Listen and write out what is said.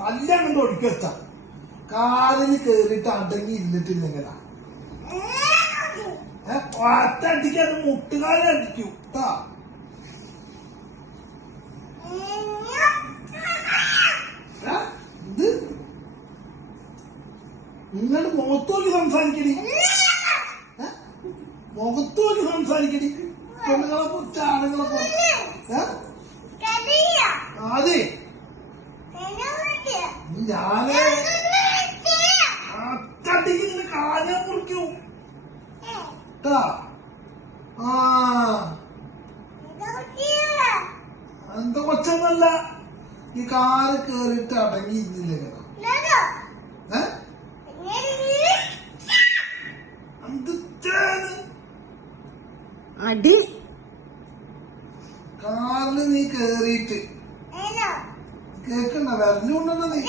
കല്യാണം ഒടുക്കി വെച്ച കാലിന് കേറിയിട്ട് അടങ്ങി ഇരുന്നിട്ടില്ലെങ്കിലാ പത്തടിക്ക് അത് മുട്ടുകാലം അടിക്കൂ കേട്ടാ. ഇത് നിങ്ങളുടെ മുഖത്തോക്ക് സംസാരിക്കടി, മുഖത്തോക്ക് സംസാരിക്കടി. പെണ്ണുങ്ങളെ കുറിച്ച് ആണുങ്ങളെ കുറിച്ച് അതെ ഞാന് അത്തടിക്ക് ഇങ്ങനെ കാലം മുറിക്കൂ കേട്ടാ. ആ എന്താ കൊച്ചൊന്നല്ല, ഈ കാല് കേറിയിട്ട് അടങ്ങി ഇരുന്നില്ല അടി കാറില് നീ കേറിയിട്ട് കേക്കണ്ട, വരലുകൊണ്ടല്ലോ നീ.